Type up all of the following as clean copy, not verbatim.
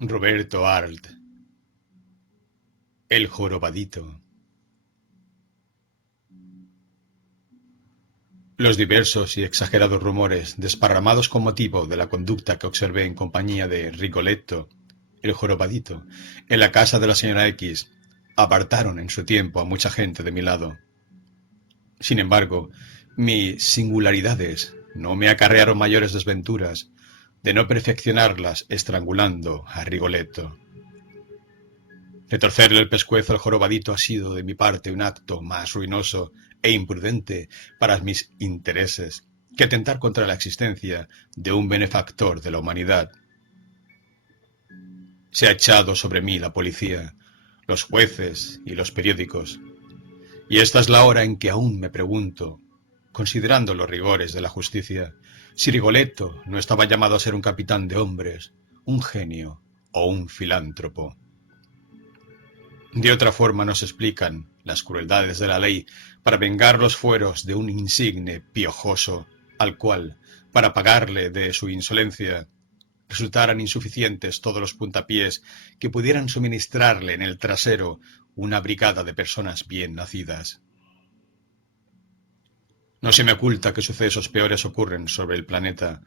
Roberto Arlt, el jorobadito. Los diversos y exagerados rumores desparramados con motivo de la conducta que observé en compañía de Rigoletto, el jorobadito, en la casa de la señora X, apartaron en su tiempo a mucha gente de mi lado. Sin embargo, mis singularidades no me acarrearon mayores desventuras de no perfeccionarlas estrangulando a Rigoletto. Retorcerle el pescuezo al jorobadito ha sido de mi parte un acto más ruinoso e imprudente para mis intereses que atentar contra la existencia de un benefactor de la humanidad. Se ha echado sobre mí la policía, los jueces y los periódicos, y esta es la hora en que aún me pregunto, considerando los rigores de la justicia, si Rigoletto no estaba llamado a ser un capitán de hombres, un genio o un filántropo. De otra forma no se explican las crueldades de la ley para vengar los fueros de un insigne piojoso, al cual, para pagarle de su insolencia, resultaran insuficientes todos los puntapiés que pudieran suministrarle en el trasero una brigada de personas bien nacidas. No se me oculta que sucesos peores ocurren sobre el planeta,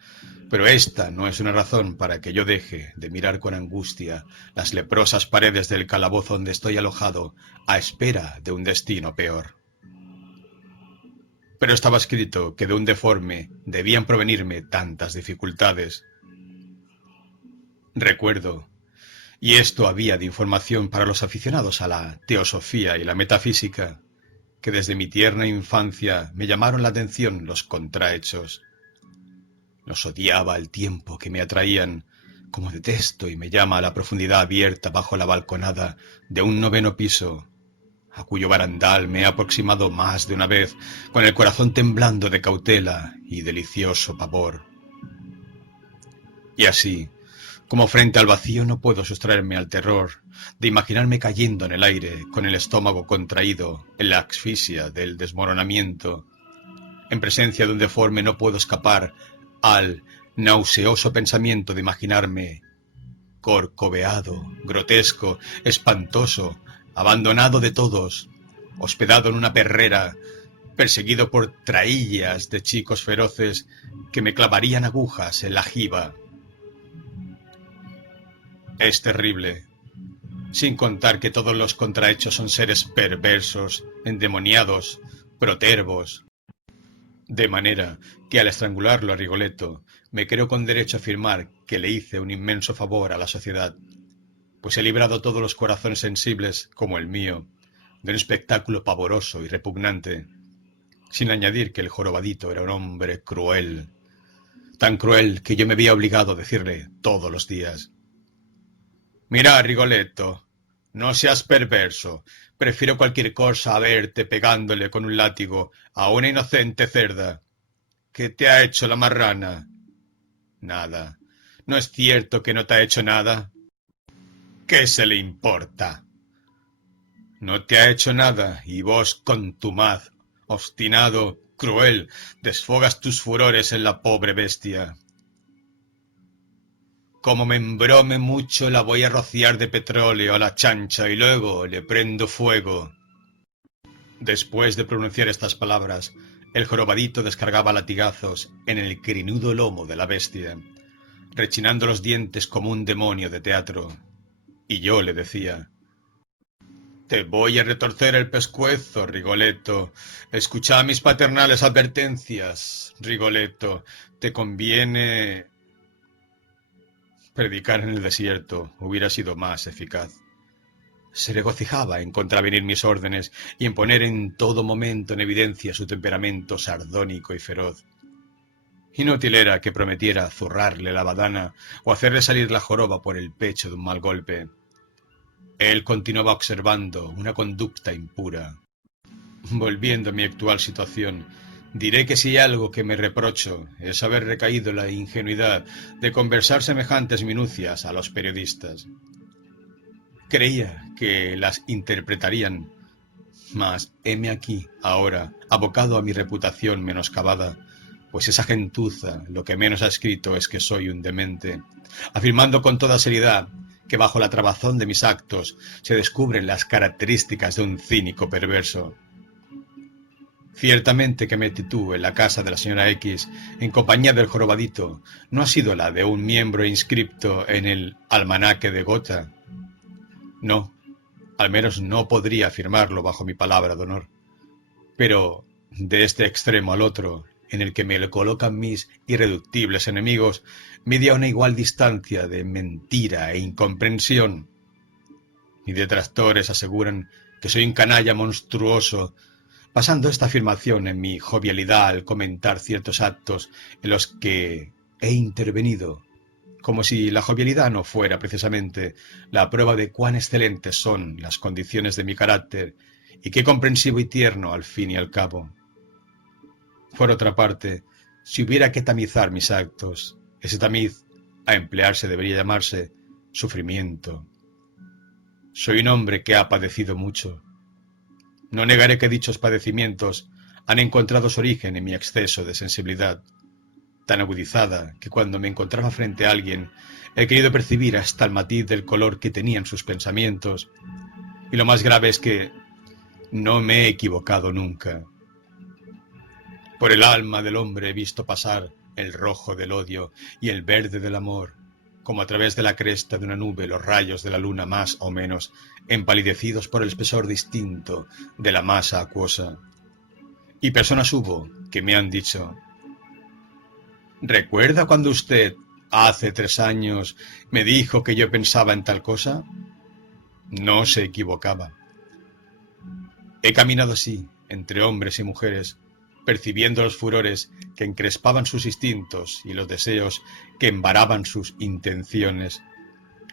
pero esta no es una razón para que yo deje de mirar con angustia las leprosas paredes del calabozo donde estoy alojado a espera de un destino peor. Pero estaba escrito que de un deforme debían provenirme tantas dificultades. Recuerdo, y esto había de información para los aficionados a la teosofía y la metafísica, que desde mi tierna infancia me llamaron la atención los contrahechos. Los odiaba al tiempo que me atraían, como detesto y me llama a la profundidad abierta bajo la balconada de un 9º piso, a cuyo barandal me he aproximado más de una vez, con el corazón temblando de cautela y delicioso pavor. Y así, como frente al vacío no puedo sustraerme al terror de imaginarme cayendo en el aire con el estómago contraído en la asfixia del desmoronamiento, en presencia de un deforme no puedo escapar al nauseoso pensamiento de imaginarme corcoveado, grotesco, espantoso, abandonado de todos, hospedado en una perrera, perseguido por traillas de chicos feroces que me clavarían agujas en la jiba. Es terrible, sin contar que todos los contrahechos son seres perversos, endemoniados, protervos. De manera que al estrangularlo a Rigoletto, me creo con derecho a afirmar que le hice un inmenso favor a la sociedad, pues he librado todos los corazones sensibles, como el mío, de un espectáculo pavoroso y repugnante, sin añadir que el jorobadito era un hombre cruel, tan cruel que yo me veía obligado a decirle todos los días: «Mira, Rigoletto, no seas perverso. Prefiero cualquier cosa a verte pegándole con un látigo a una inocente cerda. ¿Qué te ha hecho la marrana?» «Nada. ¿No es cierto que no te ha hecho nada?» «¿Qué se le importa?» «No te ha hecho nada, y vos, contumaz, obstinado, cruel, desfogas tus furores en la pobre bestia. Como me embrome mucho, la voy a rociar de petróleo a la chancha y luego le prendo fuego». Después de pronunciar estas palabras, el jorobadito descargaba latigazos en el crinudo lomo de la bestia, rechinando los dientes como un demonio de teatro. Y yo le decía: «Te voy a retorcer el pescuezo, Rigoletto. Escucha mis paternales advertencias, Rigoletto. Te conviene...». Predicar en el desierto hubiera sido más eficaz. Se regocijaba en contravenir mis órdenes y en poner en todo momento en evidencia su temperamento sardónico y feroz. Inútil era que prometiera zurrarle la badana o hacerle salir la joroba por el pecho de un mal golpe. Él continuaba observando una conducta impura. Volviendo a mi actual situación, diré que si hay algo que me reprocho es haber recaído en la ingenuidad de conversar semejantes minucias a los periodistas. Creía que las interpretarían, mas heme aquí, ahora, abocado a mi reputación menoscabada, pues esa gentuza lo que menos ha escrito es que soy un demente, afirmando con toda seriedad que bajo la trabazón de mis actos se descubren las características de un cínico perverso. Ciertamente que mi actitud en la casa de la señora X, en compañía del jorobadito, no ha sido la de un miembro inscripto en el almanaque de Gotha. No, al menos no podría afirmarlo bajo mi palabra de honor. Pero de este extremo al otro, en el que me le colocan mis irreductibles enemigos, media una igual distancia de mentira e incomprensión. Mis detractores aseguran que soy un canalla monstruoso, basando esta afirmación en mi jovialidad al comentar ciertos actos en los que he intervenido, como si la jovialidad no fuera precisamente la prueba de cuán excelentes son las condiciones de mi carácter y qué comprensivo y tierno al fin y al cabo. Por otra parte, si hubiera que tamizar mis actos, ese tamiz a emplearse debería llamarse sufrimiento. Soy un hombre que ha padecido mucho. No negaré que dichos padecimientos han encontrado su origen en mi exceso de sensibilidad, tan agudizada que cuando me encontraba frente a alguien he querido percibir hasta el matiz del color que tenían sus pensamientos, y lo más grave es que no me he equivocado nunca. Por el alma del hombre he visto pasar el rojo del odio y el verde del amor, como a través de la cresta de una nube los rayos de la luna más o menos empalidecidos por el espesor distinto de la masa acuosa. Y personas hubo que me han dicho: ¿recuerda cuando usted, hace 3 años, me dijo que yo pensaba en tal cosa? No se equivocaba. He caminado así, entre hombres y mujeres, percibiendo los furores que encrespaban sus instintos y los deseos que embaraban sus intenciones,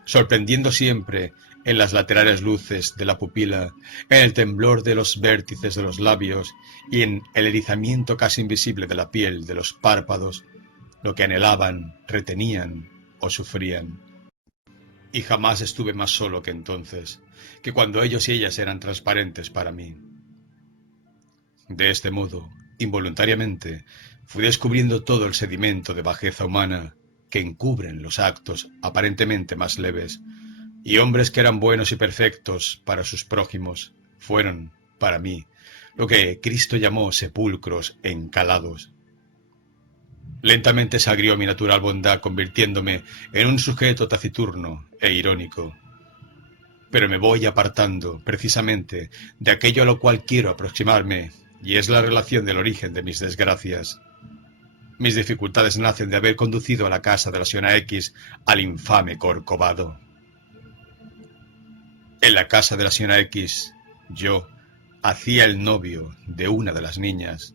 sorprendiendo siempre en las laterales luces de la pupila, en el temblor de los vértices de los labios y en el erizamiento casi invisible de la piel de los párpados, lo que anhelaban, retenían o sufrían. Y jamás estuve más solo que entonces, que cuando ellos y ellas eran transparentes para mí. De este modo, involuntariamente, fui descubriendo todo el sedimento de bajeza humana que encubren los actos aparentemente más leves, y hombres que eran buenos y perfectos para sus prójimos fueron, para mí, lo que Cristo llamó sepulcros encalados. Lentamente se agrió mi natural bondad, convirtiéndome en un sujeto taciturno e irónico. Pero me voy apartando, precisamente, de aquello a lo cual quiero aproximarme, y es la relación del origen de mis desgracias. Mis dificultades nacen de haber conducido a la casa de la señora X al infame Corcovado. En la casa de la señora X, yo hacía el novio de una de las niñas.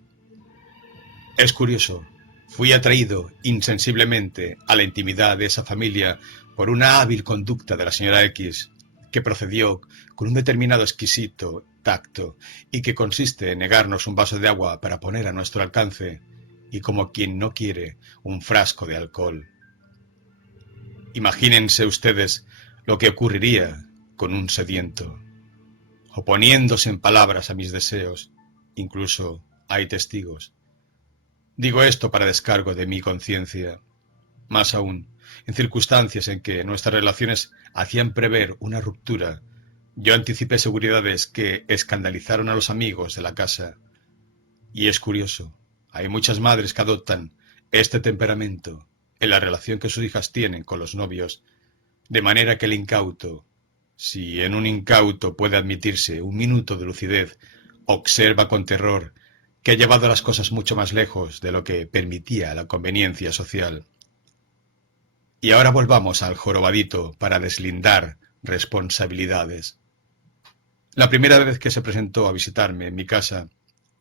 Es curioso, fui atraído insensiblemente a la intimidad de esa familia por una hábil conducta de la señora X, que procedió con un determinado exquisito tacto y que consiste en negarnos un vaso de agua para poner a nuestro alcance, y como quien no quiere, un frasco de alcohol. Imagínense ustedes lo que ocurriría con un sediento, oponiéndose en palabras a mis deseos. Incluso hay testigos. Digo esto para descargo de mi conciencia. Más aún, en circunstancias en que nuestras relaciones hacían prever una ruptura, yo anticipé seguridades que escandalizaron a los amigos de la casa. Y es curioso, hay muchas madres que adoptan este temperamento en la relación que sus hijas tienen con los novios, de manera que el incauto, si en un incauto puede admitirse un minuto de lucidez, observa con terror que ha llevado las cosas mucho más lejos de lo que permitía la conveniencia social. Y ahora volvamos al jorobadito para deslindar responsabilidades. La primera vez que se presentó a visitarme en mi casa,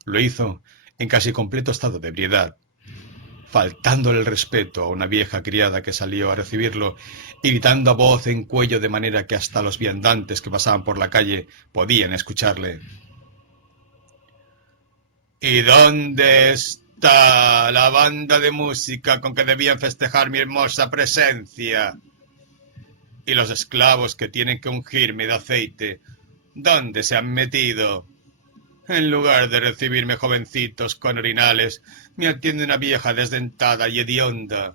lo hizo en casi completo estado de ebriedad, faltándole el respeto a una vieja criada que salió a recibirlo y gritando a voz en cuello de manera que hasta los viandantes que pasaban por la calle podían escucharle. ¿Y dónde está la banda de música con que debían festejar mi hermosa presencia? ¿Y los esclavos que tienen que ungirme de aceite? ¿Dónde se han metido? En lugar de recibirme jovencitos con orinales, me atiende una vieja desdentada y hedionda.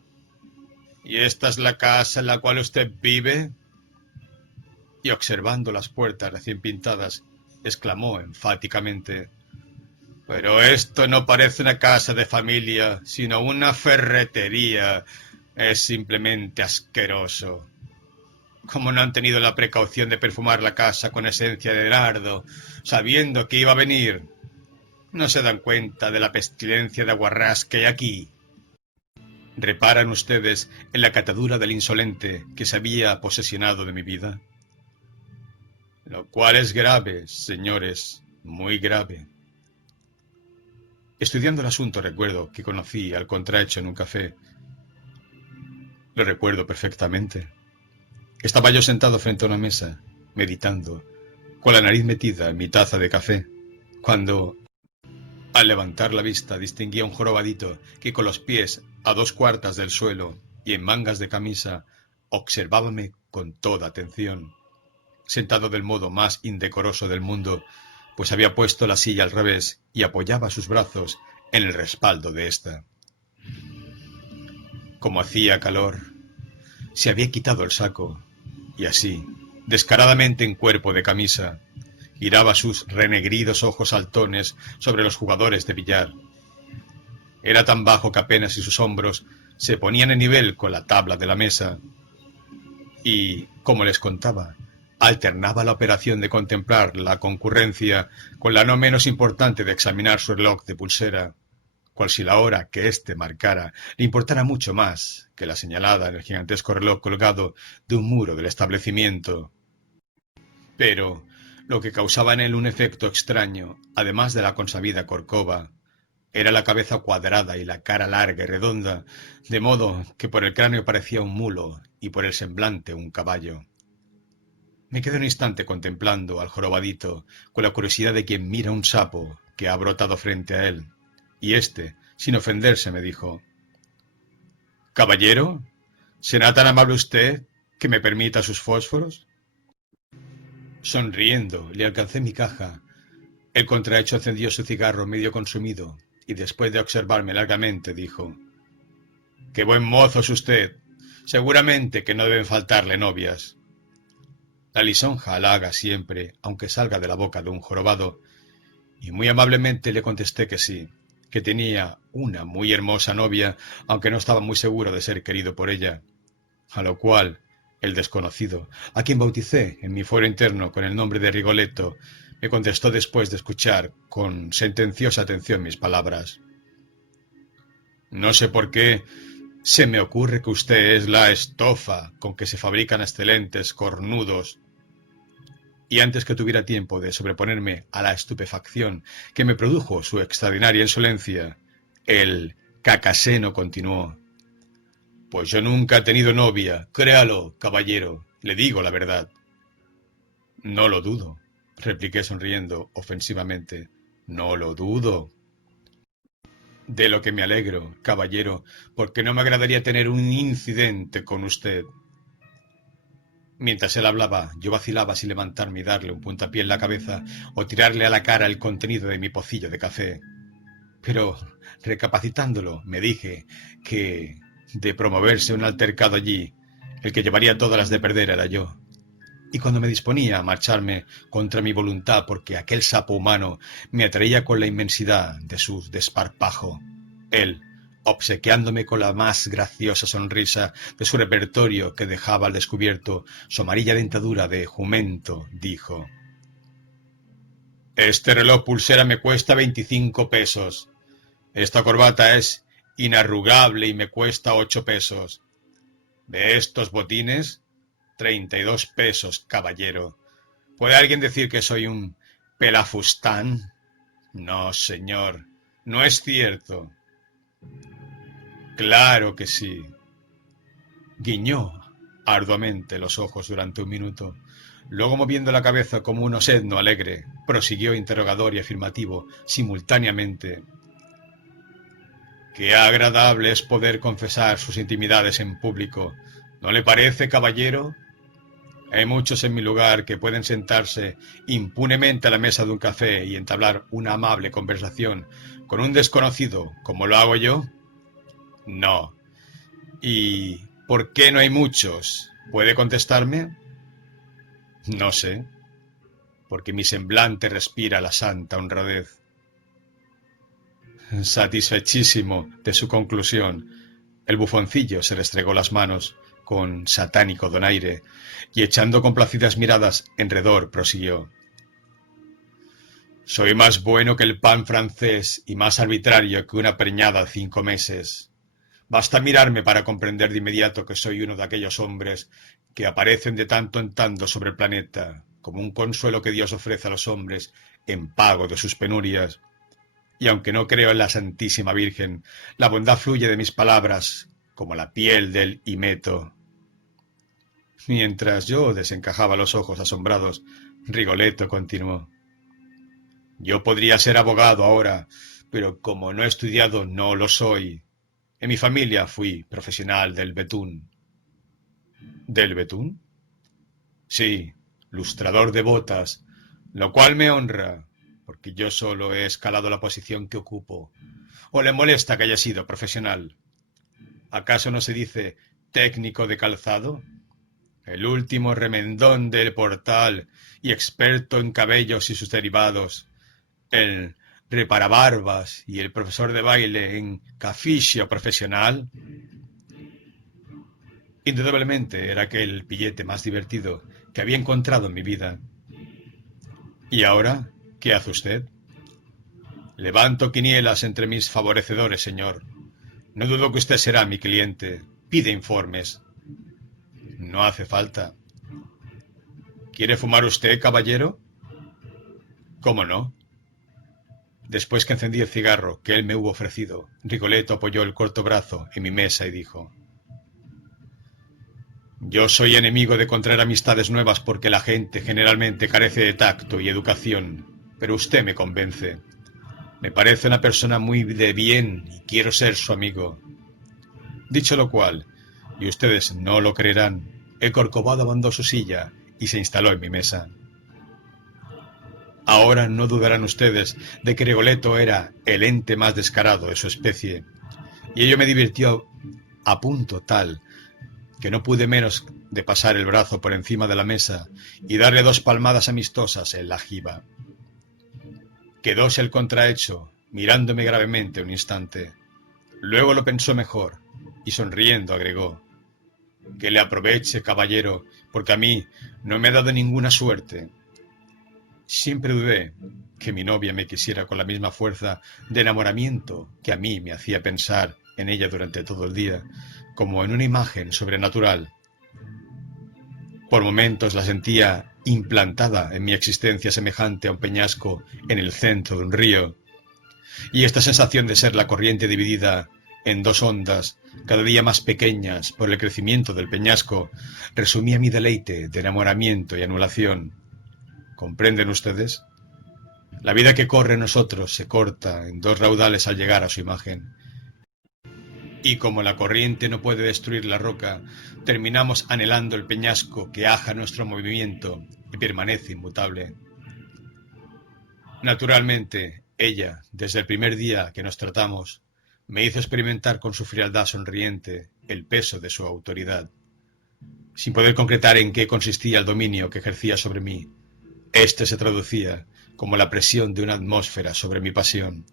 ¿Y esta es la casa en la cual usted vive? y observando las puertas recién pintadas, exclamó enfáticamente: «Pero esto no parece una casa de familia, sino una ferretería. Es simplemente asqueroso. ¿Cómo no han tenido la precaución de perfumar la casa con esencia de nardo, sabiendo que iba a venir? ¿No se dan cuenta de la pestilencia de aguarrás que hay aquí? ¿Reparan ustedes en la catadura del insolente que se había posesionado de mi vida? Lo cual es grave, señores, muy grave». Estudiando el asunto recuerdo que conocí al contrahecho en un café. Lo recuerdo perfectamente. Estaba yo sentado frente a una mesa, meditando, con la nariz metida en mi taza de café, cuando, al levantar la vista, distinguí a un jorobadito que con los pies a 2/4 del suelo y en mangas de camisa observábame con toda atención, sentado del modo más indecoroso del mundo, pues había puesto la silla al revés y apoyaba sus brazos en el respaldo de ésta. Como hacía calor, se había quitado el saco y así, descaradamente en cuerpo de camisa, giraba sus renegridos ojos saltones sobre los jugadores de billar. Era tan bajo que apenas si sus hombros se ponían en nivel con la tabla de la mesa y, como les contaba, alternaba la operación de contemplar la concurrencia con la no menos importante de examinar su reloj de pulsera, cual si la hora que éste marcara le importara mucho más que la señalada en el gigantesco reloj colgado de un muro del establecimiento. Pero lo que causaba en él un efecto extraño, además de la consabida corcova, era la cabeza cuadrada y la cara larga y redonda, de modo que por el cráneo parecía un mulo y por el semblante un caballo. Me quedé un instante contemplando al jorobadito con la curiosidad de quien mira un sapo que ha brotado frente a él, y éste, sin ofenderse, me dijo: «Caballero, ¿será tan amable usted que me permita sus fósforos?». Sonriendo, le alcancé mi caja. El contrahecho encendió su cigarro medio consumido y, después de observarme largamente, dijo: «Qué buen mozo es usted. Seguramente que no deben faltarle novias». La lisonja halaga siempre, aunque salga de la boca de un jorobado, y muy amablemente le contesté que sí, que tenía una muy hermosa novia, aunque no estaba muy seguro de ser querido por ella. A lo cual el desconocido, a quien bauticé en mi fuero interno con el nombre de Rigoletto, me contestó después de escuchar con sentenciosa atención mis palabras: «No sé por qué se me ocurre que usted es la estofa con que se fabrican excelentes cornudos». Y antes que tuviera tiempo de sobreponerme a la estupefacción que me produjo su extraordinaria insolencia, el cacaseno continuó: «Pues yo nunca he tenido novia, créalo, caballero, le digo la verdad». «No lo dudo», repliqué sonriendo ofensivamente, «no lo dudo». «De lo que me alegro, caballero, porque no me agradaría tener un incidente con usted». Mientras él hablaba, yo vacilaba si levantarme y darle un puntapié en la cabeza o tirarle a la cara el contenido de mi pocillo de café. Pero, recapacitándolo, me dije que, de promoverse un altercado allí, el que llevaría todas las de perder era yo. Y cuando me disponía a marcharme contra mi voluntad porque aquel sapo humano me atraía con la inmensidad de su desparpajo, él, obsequiándome con la más graciosa sonrisa de su repertorio que dejaba al descubierto su amarilla dentadura de jumento, dijo: «Este reloj pulsera me cuesta 25 pesos. Esta corbata es inarrugable y me cuesta 8 pesos. De estos botines, 32 pesos, caballero. ¿Puede alguien decir que soy un pelafustán? No, señor, no es cierto». «Claro que sí». Guiñó arduamente los ojos durante un minuto. Luego, moviendo la cabeza como un osedno alegre, prosiguió interrogador y afirmativo simultáneamente: «Qué agradable es poder confesar sus intimidades en público, ¿no le parece, caballero? Hay muchos en mi lugar que pueden sentarse impunemente a la mesa de un café y entablar una amable conversación con un desconocido, como lo hago yo. No. ¿Y por qué no hay muchos? ¿Puede contestarme?». No sé, porque mi semblante respira la santa honradez. Satisfechísimo de su conclusión, el bufoncillo se restregó las manos con satánico donaire y echando complacidas miradas en redor prosiguió. Soy más bueno que el pan francés y más arbitrario que una preñada de 5 meses. Basta mirarme para comprender de inmediato que soy uno de aquellos hombres que aparecen de tanto en tanto sobre el planeta, como un consuelo que Dios ofrece a los hombres en pago de sus penurias. Y aunque no creo en la Santísima Virgen, la bondad fluye de mis palabras como la piel del himeto. Mientras yo desencajaba los ojos asombrados, Rigoletto continuó. Yo podría ser abogado ahora, pero como no he estudiado, no lo soy. En mi familia fui profesional del betún. ¿Del betún? Sí, lustrador de botas, lo cual me honra, porque yo solo he escalado la posición que ocupo. ¿O le molesta que haya sido profesional? ¿Acaso no se dice técnico de calzado? El último remendón del portal y experto en cabellos y sus derivados, el reparabarbas y el profesor de baile en caficio profesional. Indudablemente era aquel el pillete más divertido que había encontrado en mi vida. ¿Y ahora qué hace usted? Levanto quinielas entre mis favorecedores, señor. No dudo que usted será mi cliente. Pide informes. No hace falta. ¿Quiere fumar usted, caballero? ¿Cómo no? Después que encendí el cigarro que él me hubo ofrecido, Rigoletto apoyó el corto brazo en mi mesa y dijo: Yo soy enemigo de contraer amistades nuevas porque la gente generalmente carece de tacto y educación, pero usted me convence. Me parece una persona muy de bien y quiero ser su amigo. Dicho lo cual, y ustedes no lo creerán, el Corcovado abandonó su silla y se instaló en mi mesa. Ahora no dudarán ustedes de que Rigoletto era el ente más descarado de su especie, y ello me divirtió a punto tal que no pude menos de pasar el brazo por encima de la mesa y darle 2 palmadas amistosas en la jiba. Quedóse el contrahecho, mirándome gravemente un instante. Luego lo pensó mejor, y sonriendo agregó: Que le aproveche, caballero, porque a mí no me ha dado ninguna suerte. Siempre dudé que mi novia me quisiera con la misma fuerza de enamoramiento que a mí me hacía pensar en ella durante todo el día, como en una imagen sobrenatural. Por momentos la sentía implantada en mi existencia semejante a un peñasco en el centro de un río, y esta sensación de ser la corriente dividida en 2 ondas, cada día más pequeñas por el crecimiento del peñasco, resumía mi deleite de enamoramiento y anulación. ¿Comprenden ustedes? La vida que corre en nosotros se corta en 2 raudales al llegar a su imagen. Y como la corriente no puede destruir la roca, terminamos anhelando el peñasco que aja nuestro movimiento y permanece inmutable. Naturalmente, ella, desde el primer día que nos tratamos, me hizo experimentar con su frialdad sonriente el peso de su autoridad. Sin poder concretar en qué consistía el dominio que ejercía sobre mí, este se traducía como la presión de una atmósfera sobre mi pasión.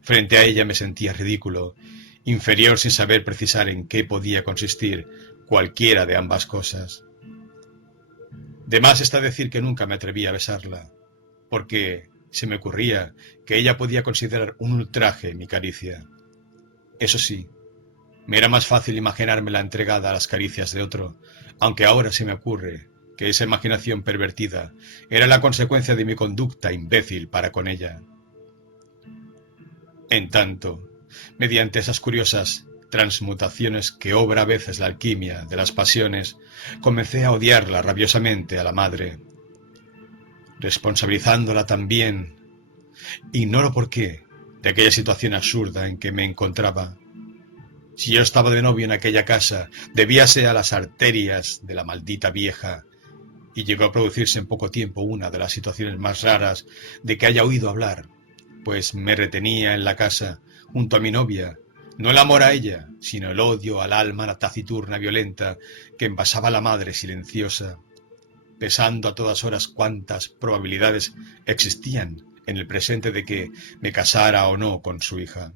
Frente a ella me sentía ridículo, inferior sin saber precisar en qué podía consistir cualquiera de ambas cosas. De más está decir que nunca me atreví a besarla, porque se me ocurría que ella podía considerar un ultraje mi caricia. Eso sí, me era más fácil imaginármela entregada a las caricias de otro, aunque ahora se me ocurre que esa imaginación pervertida era la consecuencia de mi conducta imbécil para con ella. En tanto, mediante esas curiosas transmutaciones que obra a veces la alquimia de las pasiones, comencé a odiarla rabiosamente a la madre, responsabilizándola también, ignoro por qué, de aquella situación absurda en que me encontraba. Si yo estaba de novio en aquella casa, debíase a las arterias de la maldita vieja, y llegó a producirse en poco tiempo una de las situaciones más raras de que haya oído hablar, pues me retenía en la casa, junto a mi novia, no el amor a ella, sino el odio al alma taciturna violenta que envasaba la madre silenciosa. pesando a todas horas cuántas probabilidades existían en el presente de que me casara o no con su hija.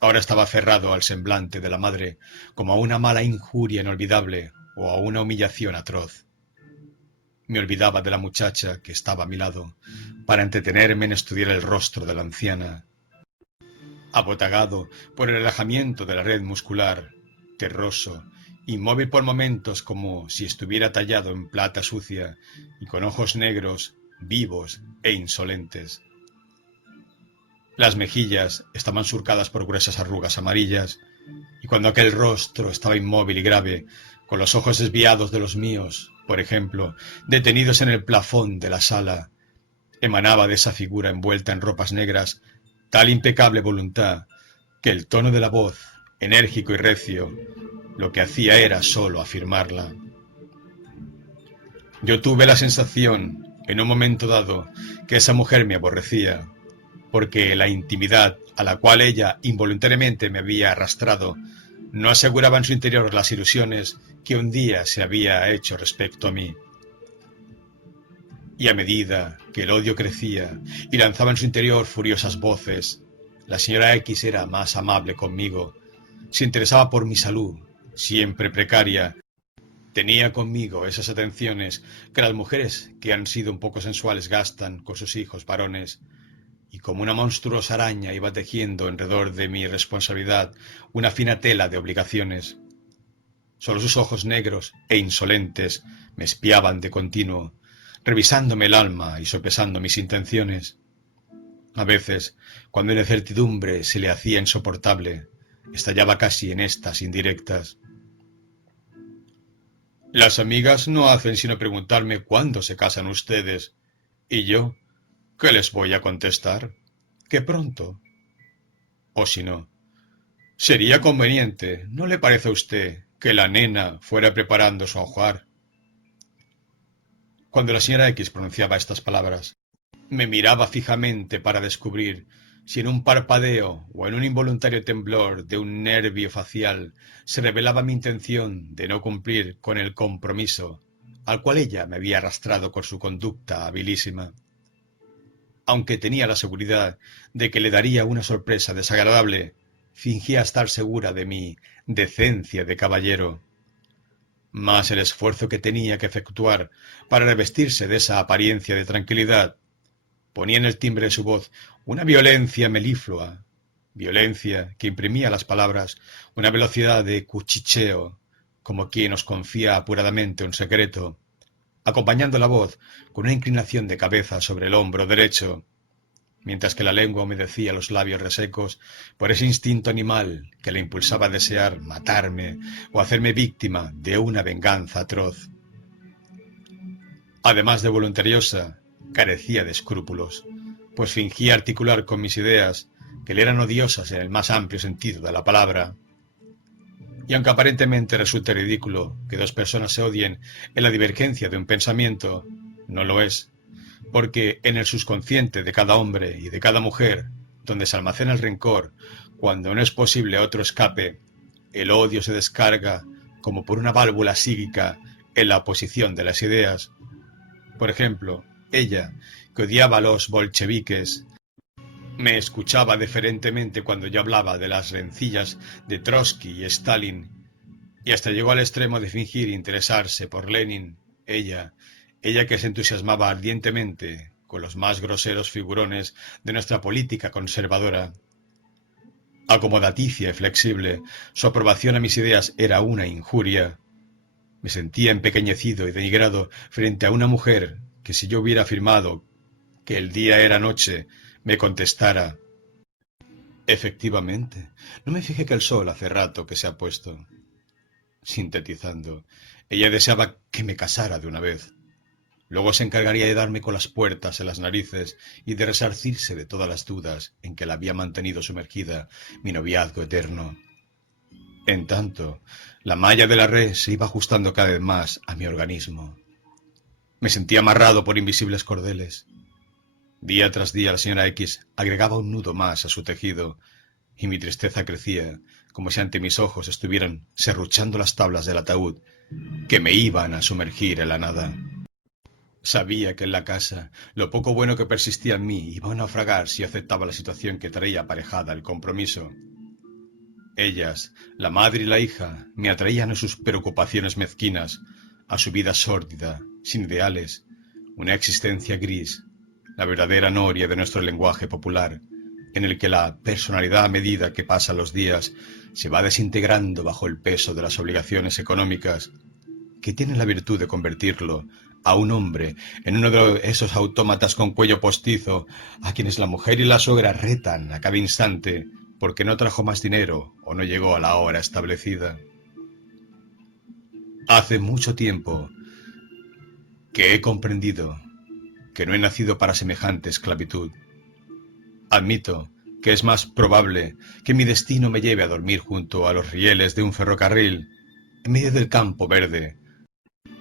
Ahora estaba aferrado al semblante de la madre como a una mala injuria inolvidable o a una humillación atroz. Me olvidaba de la muchacha que estaba a mi lado para entretenerme en estudiar el rostro de la anciana, abotagado por el relajamiento de la red muscular, terroso, inmóvil por momentos como si estuviera tallado en plata sucia y con ojos negros, vivos e insolentes. Las mejillas estaban surcadas por gruesas arrugas amarillas, y cuando aquel rostro estaba inmóvil y grave, con los ojos desviados de los míos, por ejemplo, detenidos en el plafón de la sala, emanaba de esa figura envuelta en ropas negras tal impecable voluntad que el tono de la voz, enérgico y recio, lo que hacía era sólo afirmarla. Yo tuve la sensación, en un momento dado, que esa mujer me aborrecía, porque la intimidad a la cual ella involuntariamente me había arrastrado no aseguraba en su interior las ilusiones que un día se había hecho respecto a mí. Y a medida que el odio crecía y lanzaba en su interior furiosas voces, la señora X era más amable conmigo, se interesaba por mi salud, siempre precaria, tenía conmigo esas atenciones que las mujeres que han sido un poco sensuales gastan con sus hijos varones, y como una monstruosa araña iba tejiendo alrededor de mi responsabilidad una fina tela de obligaciones. Solo sus ojos negros e insolentes me espiaban de continuo, revisándome el alma y sopesando mis intenciones. A veces, cuando la incertidumbre se le hacía insoportable, estallaba casi en estas indirectas. Las amigas no hacen sino preguntarme cuándo se casan ustedes, y yo, ¿qué les voy a contestar? Que pronto. O si no, sería conveniente, ¿no le parece a usted que la nena fuera preparando su ajuar? Cuando la señora X pronunciaba estas palabras, me miraba fijamente para descubrir si en un parpadeo o en un involuntario temblor de un nervio facial se revelaba mi intención de no cumplir con el compromiso al cual ella me había arrastrado con su conducta habilísima. Aunque tenía la seguridad de que le daría una sorpresa desagradable, fingía estar segura de mi decencia de caballero. Mas el esfuerzo que tenía que efectuar para revestirse de esa apariencia de tranquilidad ponía en el timbre de su voz una violencia meliflua, violencia que imprimía a las palabras una velocidad de cuchicheo, como quien os confía apuradamente un secreto, acompañando la voz con una inclinación de cabeza sobre el hombro derecho, mientras que la lengua humedecía los labios resecos por ese instinto animal que le impulsaba a desear matarme o hacerme víctima de una venganza atroz. Además de voluntariosa, carecía de escrúpulos, pues fingía articular con mis ideas que le eran odiosas en el más amplio sentido de la palabra. Y aunque aparentemente resulte ridículo que dos personas se odien en la divergencia de un pensamiento, no lo es, porque en el subconsciente de cada hombre y de cada mujer, donde se almacena el rencor, cuando no es posible otro escape, el odio se descarga como por una válvula psíquica en la oposición de las ideas. Por ejemplo, ella, que odiaba a los bolcheviques, me escuchaba deferentemente cuando yo hablaba de las rencillas de Trotsky y Stalin, y hasta llegó al extremo de fingir interesarse por Lenin, ella que se entusiasmaba ardientemente con los más groseros figurones de nuestra política conservadora. Acomodaticia y flexible, su aprobación a mis ideas era una injuria. Me sentía empequeñecido y denigrado frente a una mujer que, si yo hubiera afirmado que el día era noche, me contestara: efectivamente, no me fijé que el sol hace rato que se ha puesto. Sintetizando, ella deseaba que me casara de una vez. Luego se encargaría de darme con las puertas en las narices y de resarcirse de todas las dudas en que la había mantenido sumergida mi noviazgo eterno. En tanto, la malla de la red se iba ajustando cada vez más a mi organismo. Me sentía amarrado por invisibles cordeles. Día tras día la señora X agregaba un nudo más a su tejido, y mi tristeza crecía, como si ante mis ojos estuvieran serruchando las tablas del ataúd que me iban a sumergir en la nada. Sabía que en la casa lo poco bueno que persistía en mí iba a naufragar si aceptaba la situación que traía aparejada el compromiso. Ellas, la madre y la hija, me atraían a sus preocupaciones mezquinas, a su vida sórdida, sin ideales, una existencia gris, la verdadera noria de nuestro lenguaje popular, en el que la personalidad a medida que pasan los días se va desintegrando bajo el peso de las obligaciones económicas que tienen la virtud de convertirlo a un hombre en uno de esos autómatas con cuello postizo a quienes la mujer y la suegra retan a cada instante porque no trajo más dinero o no llegó a la hora establecida. Hace mucho tiempo que he comprendido que no he nacido para semejante esclavitud. Admito que es más probable que mi destino me lleve a dormir junto a los rieles de un ferrocarril, en medio del campo verde,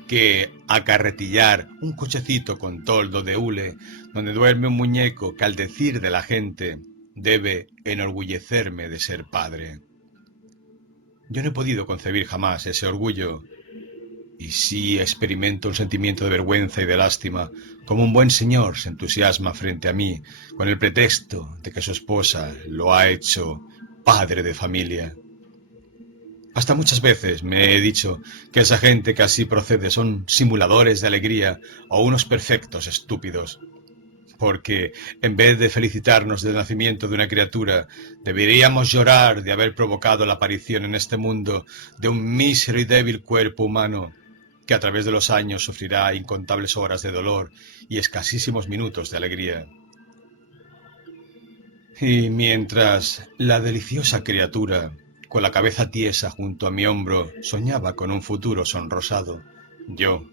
que acarretillar un cochecito con toldo de hule donde duerme un muñeco que al decir de la gente debe enorgullecerme de ser padre. Yo no he podido concebir jamás ese orgullo y sí experimento un sentimiento de vergüenza y de lástima, como un buen señor se entusiasma frente a mí con el pretexto de que su esposa lo ha hecho padre de familia. Hasta muchas veces me he dicho que esa gente que así procede son simuladores de alegría o unos perfectos estúpidos, porque en vez de felicitarnos del nacimiento de una criatura, deberíamos llorar de haber provocado la aparición en este mundo de un mísero y débil cuerpo humano que a través de los años sufrirá incontables horas de dolor y escasísimos minutos de alegría. Y mientras la deliciosa criatura, con la cabeza tiesa junto a mi hombro, soñaba con un futuro sonrosado, yo,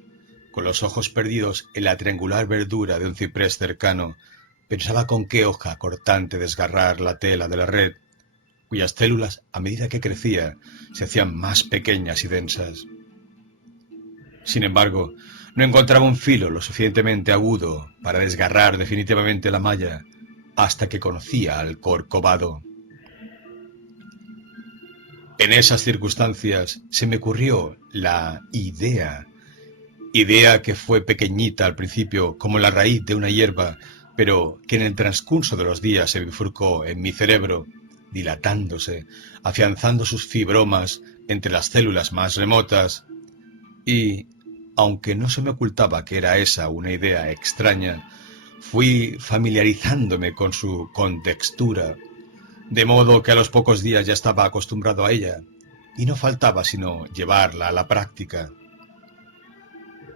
con los ojos perdidos en la triangular verdura de un ciprés cercano, pensaba con qué hoja cortante desgarrar la tela de la red, cuyas células, a medida que crecía, se hacían más pequeñas y densas. Sin embargo, no encontraba un filo lo suficientemente agudo para desgarrar definitivamente la malla hasta que conocía al Corcovado. En esas circunstancias se me ocurrió la idea que fue pequeñita al principio como la raíz de una hierba, pero que en el transcurso de los días se bifurcó en mi cerebro, dilatándose, afianzando sus fibromas entre las células más remotas, y, aunque no se me ocultaba que era esa una idea extraña, fui familiarizándome con su contextura, de modo que a los pocos días ya estaba acostumbrado a ella, y no faltaba sino llevarla a la práctica.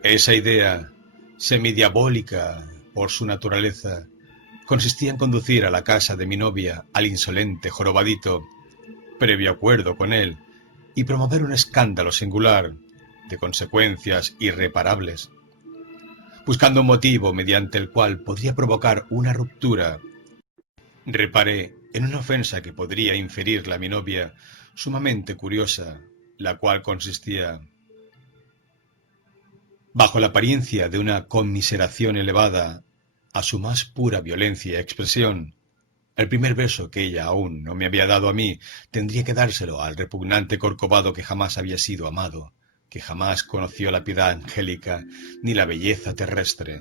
Esa idea, semidiabólica por su naturaleza, consistía en conducir a la casa de mi novia al insolente jorobadito, previo acuerdo con él, y promover un escándalo singular, de consecuencias irreparables, buscando un motivo mediante el cual podría provocar una ruptura. Reparé en una ofensa que podría inferirle a mi novia, sumamente curiosa, la cual consistía, bajo la apariencia de una conmiseración elevada a su más pura violencia y expresión, el primer beso que ella aún no me había dado a mí tendría que dárselo al repugnante Corcovado que jamás había sido amado, que jamás conoció la piedad angélica ni la belleza terrestre.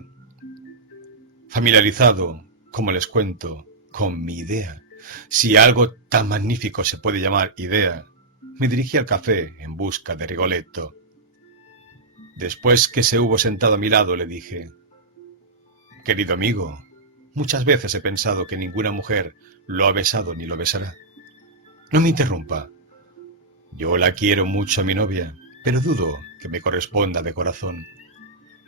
Familiarizado, como les cuento, con mi idea, si algo tan magnífico se puede llamar idea, me dirigí al café en busca de Rigoletto. Después que se hubo sentado a mi lado, le dije: querido amigo, muchas veces he pensado que ninguna mujer lo ha besado ni lo besará. No me interrumpa. Yo la quiero mucho a mi novia, pero dudo que me corresponda de corazón.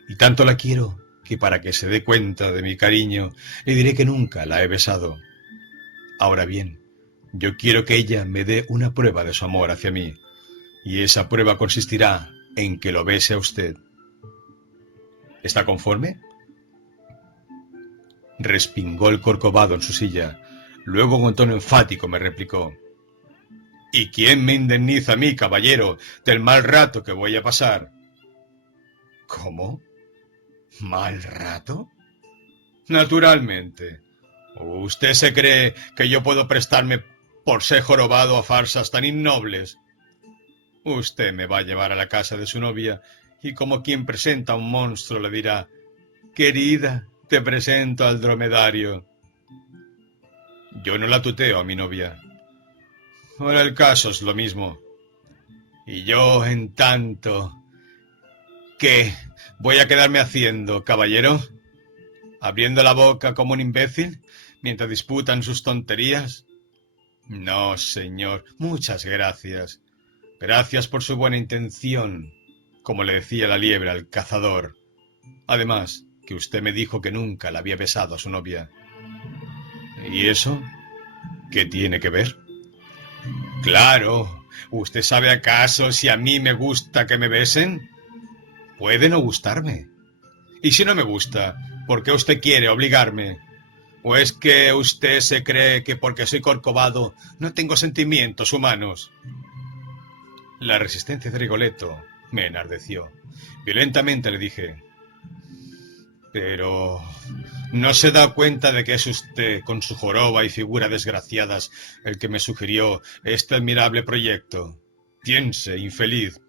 Y tanto la quiero que para que se dé cuenta de mi cariño le diré que nunca la he besado. Ahora bien, yo quiero que ella me dé una prueba de su amor hacia mí, y esa prueba consistirá en que lo bese a usted. ¿Está conforme? Respingó el Corcovado en su silla. Luego con tono enfático me replicó: ¿y quién me indemniza a mí, caballero, del mal rato que voy a pasar? ¿Cómo? ¿Mal rato? Naturalmente. ¿Usted se cree que yo puedo prestarme por ser jorobado a farsas tan innobles? Usted me va a llevar a la casa de su novia y como quien presenta a un monstruo le dirá: querida, te presento al dromedario. Yo no la tuteo a mi novia. Ahora el caso es lo mismo. Y yo, en tanto, ¿qué voy a quedarme haciendo, caballero? ¿Abriendo la boca como un imbécil mientras disputan sus tonterías? No, señor, muchas gracias. Gracias por su buena intención, como le decía la liebre al cazador. Además, que usted me dijo que nunca le había besado a su novia. ¿Y eso qué tiene que ver? Claro, ¿usted sabe acaso si a mí me gusta que me besen? Puede no gustarme. Y si no me gusta, ¿por qué usted quiere obligarme? ¿O es que usted se cree que porque soy corcovado no tengo sentimientos humanos? La resistencia de Rigoletto me enardeció. Violentamente le dije: pero ¿no se da cuenta de que es usted, con su joroba y figura desgraciadas, el que me sugirió este admirable proyecto? Piense, infeliz,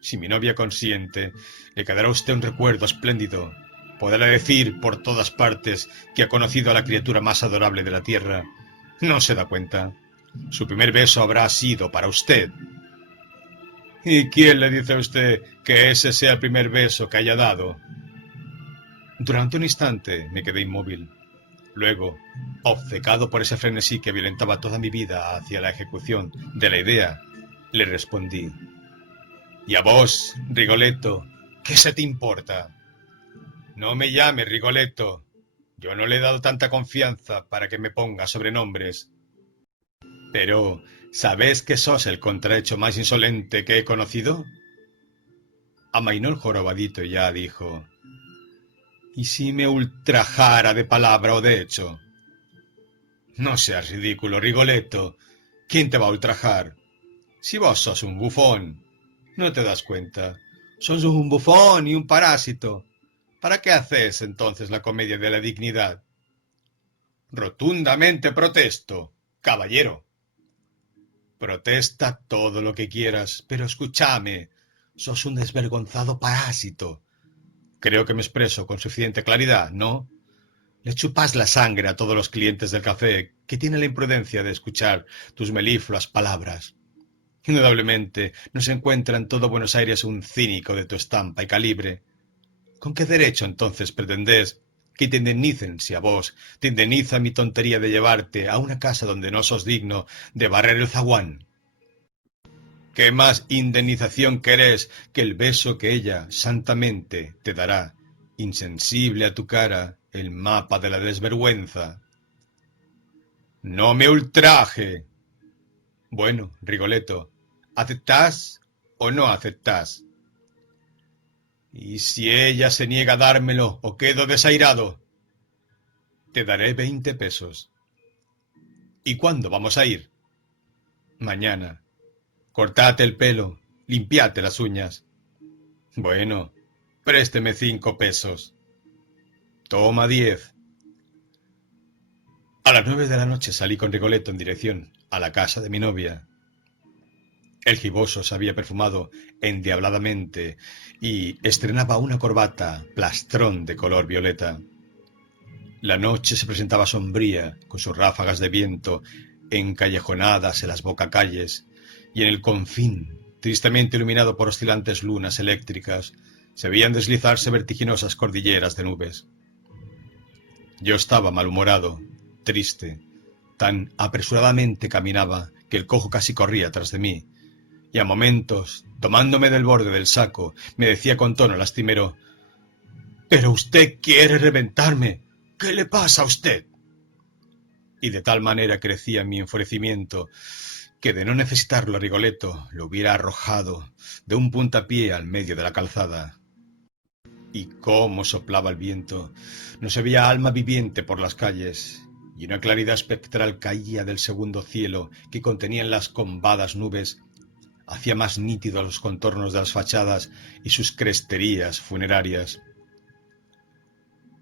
si mi novia consiente, le quedará a usted un recuerdo espléndido. Podrá decir por todas partes que ha conocido a la criatura más adorable de la tierra. ¿No se da cuenta? Su primer beso habrá sido para usted. ¿Y quién le dice a usted que ese sea el primer beso que haya dado? Durante un instante me quedé inmóvil. Luego, obcecado por ese frenesí que violentaba toda mi vida hacia la ejecución de la idea, le respondí: ¿y a vos, Rigoletto, qué se te importa? No me llames Rigoletto. Yo no le he dado tanta confianza para que me ponga sobrenombres. Pero, ¿sabes que sos el contrahecho más insolente que he conocido? Amainó el jorobadito y ya dijo: ¿y si me ultrajara de palabra o de hecho? No seas ridículo, Rigoletto. ¿Quién te va a ultrajar? Si vos sos un bufón, ¿no te das cuenta? Sos un bufón y un parásito. ¿Para qué haces entonces la comedia de la dignidad? Rotundamente protesto, caballero. Protesta todo lo que quieras, pero escúchame. Sos un desvergonzado parásito. Creo que me expreso con suficiente claridad, ¿no? Le chupas la sangre a todos los clientes del café que tienen la imprudencia de escuchar tus melifluas palabras. Indudablemente no se encuentra en todo Buenos Aires un cínico de tu estampa y calibre. ¿Con qué derecho entonces pretendés que te indemnicen si a vos te indemniza mi tontería de llevarte a una casa donde no sos digno de barrer el zaguán? ¿Qué más indemnización querés que el beso que ella santamente te dará, insensible a tu cara, el mapa de la desvergüenza? ¡No me ultraje! Bueno, Rigoletto, ¿aceptás o no aceptás? Y si ella se niega a dármelo o quedo desairado, te daré 20 pesos. ¿Y cuándo vamos a ir? Mañana. Cortate el pelo, limpiate las uñas. Bueno, présteme 5 pesos. Toma 10. A las 9 de la noche salí con Rigoletto en dirección a la casa de mi novia. El giboso se había perfumado endiabladamente y estrenaba una corbata plastrón de color violeta. La noche se presentaba sombría, con sus ráfagas de viento encallejonadas en las bocacalles, y en el confín, tristemente iluminado por oscilantes lunas eléctricas, se veían deslizarse vertiginosas cordilleras de nubes. Yo estaba malhumorado, triste, tan apresuradamente caminaba que el cojo casi corría tras de mí, y a momentos, tomándome del borde del saco, me decía con tono lastimero: «Pero usted quiere reventarme. ¿Qué le pasa a usted?». Y de tal manera crecía mi enfurecimiento que, de no necesitarlo a Rigoletto, lo hubiera arrojado de un puntapié al medio de la calzada. Y cómo soplaba el viento. No se veía alma viviente por las calles, y una claridad espectral caía del segundo cielo que contenían las combadas nubes, hacía más nítidos los contornos de las fachadas y sus cresterías funerarias.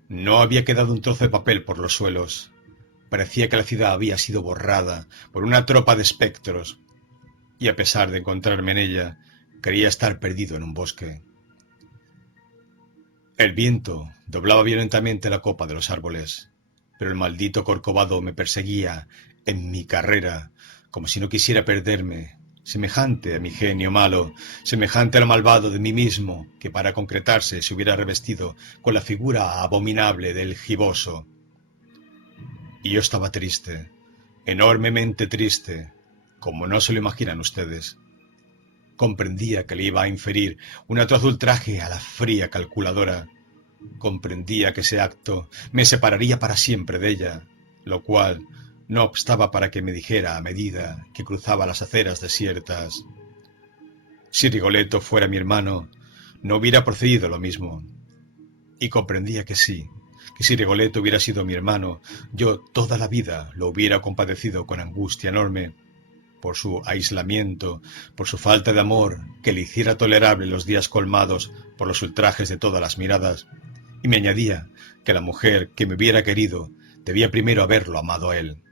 No había quedado un trozo de papel por los suelos. Parecía que la ciudad había sido borrada por una tropa de espectros, y a pesar de encontrarme en ella, Creía estar perdido en un bosque. El viento doblaba violentamente la copa de los árboles, pero el maldito corcovado me perseguía en mi carrera, como si no quisiera perderme, semejante a mi genio malo, semejante a lo malvado de mí mismo, que para concretarse se hubiera revestido con la figura abominable del giboso. Y yo estaba triste, enormemente triste, como no se lo imaginan ustedes. Comprendía que le iba a inferir un atroz ultraje a la fría calculadora. Comprendía que ese acto me separaría para siempre de ella, lo cual no obstaba para que me dijera a medida que cruzaba las aceras desiertas: si Rigoletto fuera mi hermano, no hubiera procedido lo mismo. Y comprendía que sí, que si Rigoletto hubiera sido mi hermano, yo toda la vida lo hubiera compadecido con angustia enorme, por su aislamiento, por su falta de amor, que le hiciera tolerable los días colmados por los ultrajes de todas las miradas, y me añadía que la mujer que me hubiera querido debía primero haberlo amado a él.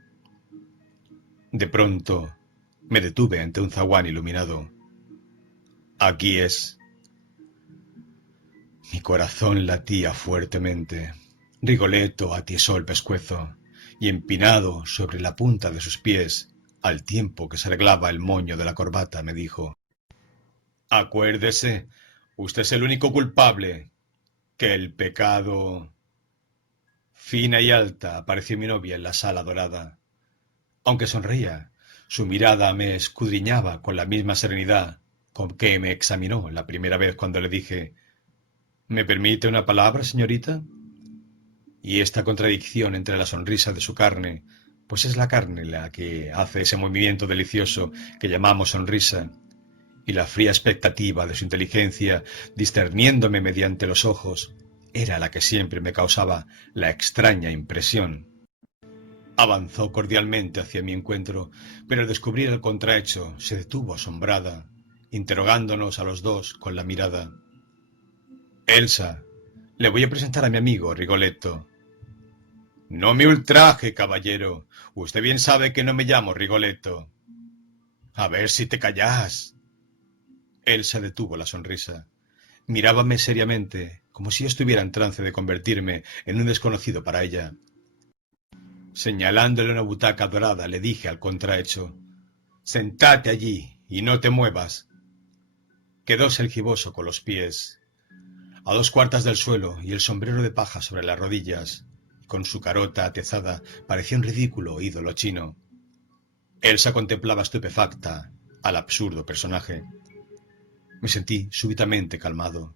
De pronto me detuve ante un zaguán iluminado. Aquí es. Mi corazón latía fuertemente. Rigoletto atiesó el pescuezo y, empinado sobre la punta de sus pies, al tiempo que se arreglaba el moño de la corbata, me dijo: acuérdese, usted es el único culpable, que el pecado... Fina y alta apareció mi novia en la sala dorada. Aunque sonreía, su mirada me escudriñaba con la misma serenidad con que me examinó la primera vez cuando le dije: ¿me permite una palabra, señorita? Y esta contradicción entre la sonrisa de su carne, pues es la carne la que hace ese movimiento delicioso que llamamos sonrisa, y la fría expectativa de su inteligencia, discerniéndome mediante los ojos, era la que siempre me causaba la extraña impresión. Avanzó cordialmente hacia mi encuentro, pero al descubrir el contrahecho se detuvo asombrada, interrogándonos a los dos con la mirada. Elsa, le voy a presentar a mi amigo Rigoletto. No me ultraje, caballero. Usted bien sabe que no me llamo Rigoletto. A ver si te callás. Elsa detuvo la sonrisa. Mirábame seriamente, como si yo estuviera en trance de convertirme en un desconocido para ella. Señalándole una butaca dorada, le dije al contrahecho: sentate allí y no te muevas. Quedóse el giboso con los pies a 2 cuartas del suelo y el sombrero de paja sobre las rodillas, y con su carota atezada parecía un ridículo ídolo chino. Elsa contemplaba estupefacta al absurdo personaje. Me sentí súbitamente calmado.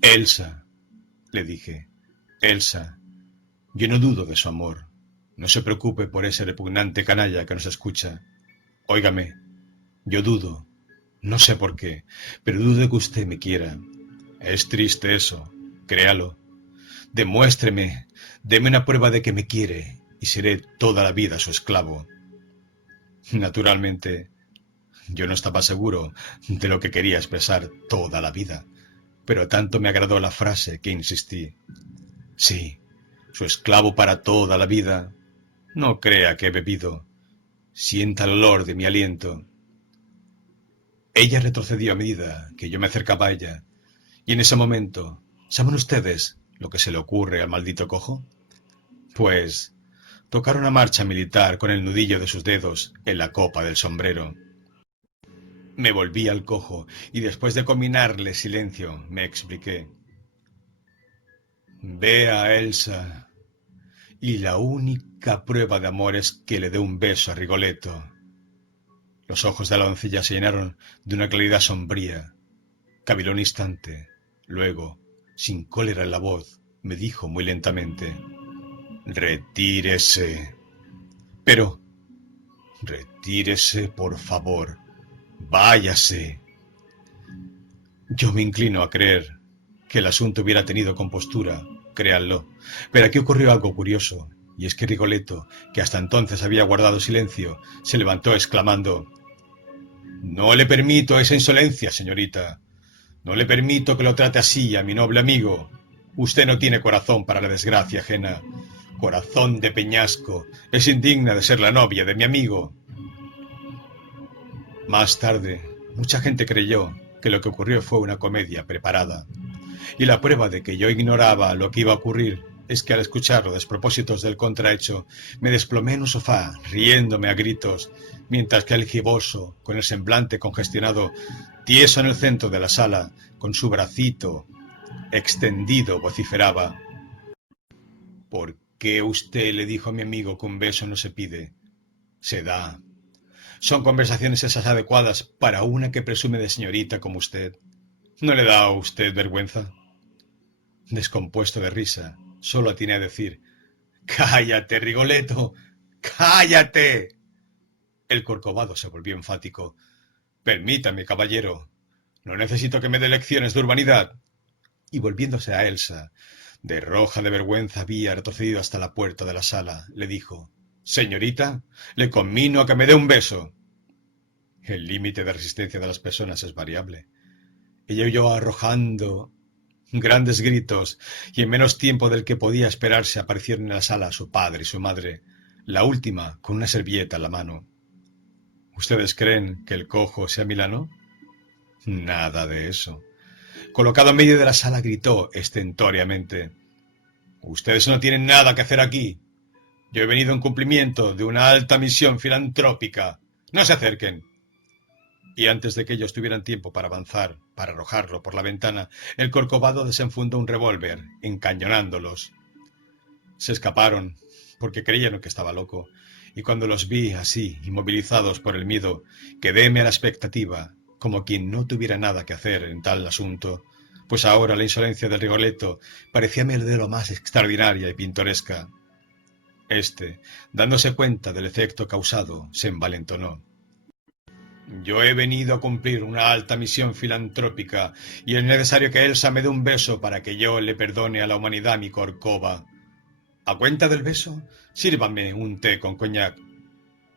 Elsa, le dije, Elsa, yo no dudo de su amor. No se preocupe por ese repugnante canalla que nos escucha. Óigame, yo dudo, no sé por qué, pero dudo de que usted me quiera. Es triste eso, créalo. Demuéstreme, deme una prueba de que me quiere y seré toda la vida su esclavo. Naturalmente, yo no estaba seguro de lo que quería expresar toda la vida, pero tanto me agradó la frase que insistí. Sí, su esclavo para toda la vida. No crea que he bebido. Sienta el olor de mi aliento. Ella retrocedió a medida que yo me acercaba a ella, y en ese momento, ¿saben ustedes lo que se le ocurre al maldito cojo? Pues tocar una marcha militar con el nudillo de sus dedos en la copa del sombrero. Me volví al cojo y después de combinarle silencio me expliqué. Ve a Elsa, y la única prueba de amor es que le dé un beso a Rigoletto. Los ojos de la doncella se llenaron de una claridad sombría. Caviló un instante. Luego, sin cólera en la voz, me dijo muy lentamente: retírese. Pero, retírese, por favor. Váyase. Yo me inclino a creer que el asunto hubiera tenido compostura, créanlo, pero aquí ocurrió algo curioso, y es que Rigoletto, que hasta entonces había guardado silencio, se levantó exclamando: no le permito esa insolencia, señorita. No le permito que lo trate así a mi noble amigo. Usted no tiene corazón para la desgracia ajena. Corazón de peñasco. Es indigna de ser la novia de mi amigo. Más tarde, Mucha gente creyó que lo que ocurrió fue una comedia preparada, y la prueba de que yo ignoraba lo que iba a ocurrir es que al escuchar los despropósitos del contrahecho me desplomé en un sofá, riéndome a gritos, mientras que el giboso, con el semblante congestionado, tieso en el centro de la sala, con su bracito extendido, vociferaba: ¿Por qué usted le dijo a mi amigo que un beso no se pide? Se da. Son conversaciones esas adecuadas para una que presume de señorita como usted. ¿No le da a usted vergüenza? Descompuesto de risa, solo atiné a decir: ¡Cállate, Rigoletto! ¡Cállate! El Corcovado se volvió enfático. Permítame, caballero. No necesito que me dé lecciones de urbanidad. Y volviéndose a Elsa, de roja de vergüenza había retrocedido hasta la puerta de la sala, le dijo: Señorita, le conmino a que me dé un beso. El límite de resistencia de las personas es variable. Ella huyó arrojando grandes gritos, y en menos tiempo del que podía esperarse aparecieron en la sala su padre y su madre, la última con una servilleta en la mano. ¿Ustedes creen que el cojo sea Milano? Nada de eso. Colocado en medio de la sala, gritó estentóreamente: Ustedes no tienen nada que hacer aquí. Yo he venido en cumplimiento de una alta misión filantrópica. No se acerquen. Y antes de que ellos tuvieran tiempo para avanzar, para arrojarlo por la ventana, el Corcovado desenfundó un revólver, encañonándolos. Se escaparon, porque creyeron que estaba loco, y cuando los vi así, inmovilizados por el miedo, quedéme a la expectativa, como quien no tuviera nada que hacer en tal asunto, pues ahora la insolencia del Rigoletto parecíame de lo más extraordinaria y pintoresca. Dándose cuenta del efecto causado, se envalentonó. Yo he venido a cumplir una alta misión filantrópica y es necesario que Elsa me dé un beso para que yo le perdone a la humanidad mi Corcova. A cuenta del beso, sírvanme un té con coñac.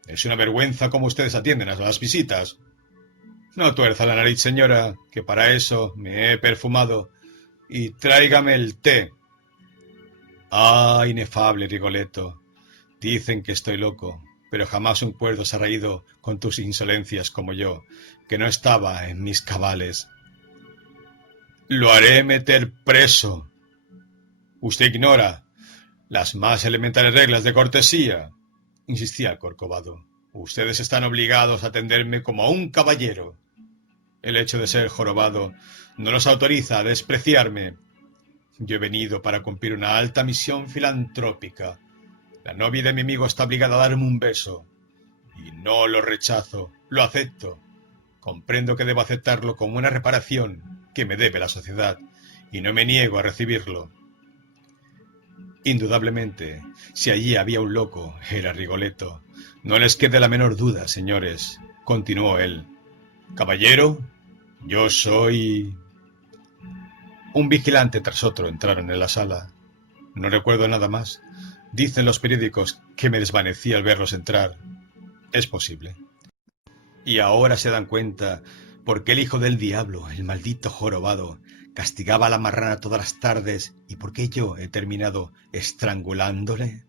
Es una vergüenza cómo ustedes atienden a las visitas. No tuerza la nariz, señora, que para eso me he perfumado. Y tráigame el té. Ah, inefable Rigoletto. Dicen que estoy loco, pero jamás un cuerdo se ha reído con tus insolencias como yo, que no estaba en mis cabales. Lo haré meter preso. Usted ignora las más elementales reglas de cortesía, insistía el Corcovado. Ustedes están obligados a atenderme como a un caballero. El hecho de ser jorobado no los autoriza a despreciarme. Yo he venido para cumplir una alta misión filantrópica. La novia de mi amigo está obligada a darme un beso. Y no lo rechazo, lo acepto. Comprendo que debo aceptarlo como una reparación que me debe la sociedad, y no me niego a recibirlo. Indudablemente, si allí había un loco, era Rigoletto. No les quede la menor duda, señores, continuó él. Caballero, yo soy... Un vigilante tras otro entraron en la sala. No recuerdo nada más. Dicen los periódicos que me desvanecí al verlos entrar. Es posible. Y ahora se dan cuenta por qué el hijo del diablo, el maldito jorobado, castigaba a la marrana todas las tardes y por qué yo he terminado estrangulándole.